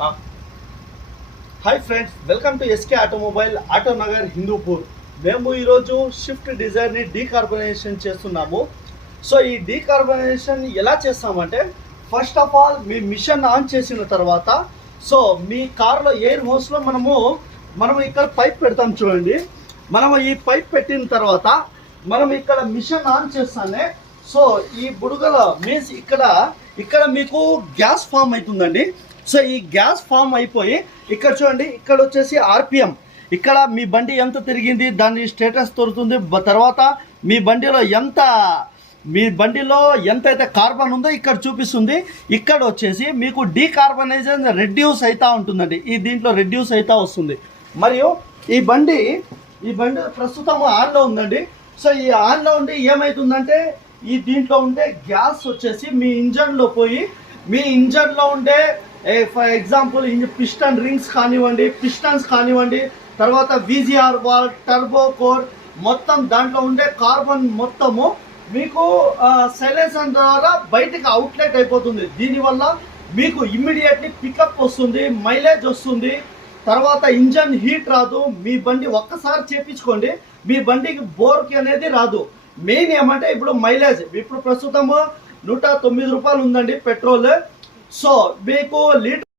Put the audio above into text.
Hi friends, welcome to SK automobile Autonagar Hindupur. మేము ఈరోజు Swift డిజైర్ని డీకార్బనైజేషన్ చేస్తున్నాము. సో ఈ డీకార్బనైజేషన్ ఎలా చేస్తామంటే, ఫస్ట్ ఆఫ్ ఆల్ మీ మిషన్ ఆన్ చేసిన తర్వాత సో మీ కార్లో ఎయిర్ హోస్లో మనము ఇక్కడ పైప్ పెడతాం చూడండి. మనము ఈ పైప్ పెట్టిన తర్వాత మనం ఇక్కడ మిషన్ ఆన్ చేస్తానే సో ఈ బుడగల మీన్స్ ఇక్కడ మీకు గ్యాస్ ఫామ్ అవుతుందండి. సో ఈ గ్యాస్ ఫామ్ అయిపోయి ఇక్కడ చూడండి, ఇక్కడ వచ్చేసి ఆర్పిఎం, ఇక్కడ మీ బండి ఎంత తిరిగింది దాని స్టేటస్ దొరుకుతుంది. తర్వాత మీ బండిలో ఎంతైతే కార్బన్ ఉందో ఇక్కడ చూపిస్తుంది. ఇక్కడ వచ్చేసి మీకు డీకార్బనైజేషన్ రెడ్యూస్ అవుతూ ఉంటుందండి. ఈ దీంట్లో రెడ్యూస్ అవుతూ వస్తుంది. మరియు ఈ బండి ప్రస్తుతం ఆన్లో ఉందండి. సో ఈ ఆన్లో ఉండి ఏమవుతుందంటే, ఈ దీంట్లో ఉండే గ్యాస్ వచ్చేసి మీ ఇంజన్లో పోయి మీ ఇంజన్లో ఉండే for example piston rings pistons కానివ్వండి, తర్వాత విజిఆర్ వాల్, టర్బో కోర్, మొత్తం దాంట్లో ఉండే కార్బన్ మొత్తము మీకు సైలెన్సర్ ద్వారా బయటకు అవుట్లెట్ అయిపోతుంది. దీనివల్ల మీకు ఇమ్మీడియట్లీ పికప్ వస్తుంది, మైలేజ్ వస్తుంది, తర్వాత ఇంజన్ హీట్ రాదు. మీ బండి ఒక్కసారి చేపించుకోండి, మీ బండికి బోర్కి అనేది రాదు. మెయిన్ ఏమంటే ఇప్పుడు మైలేజ్, ఇప్పుడు ప్రస్తుతము 109 రూపాయలు ఉందండి పెట్రోల్. సో మీకు లీటర్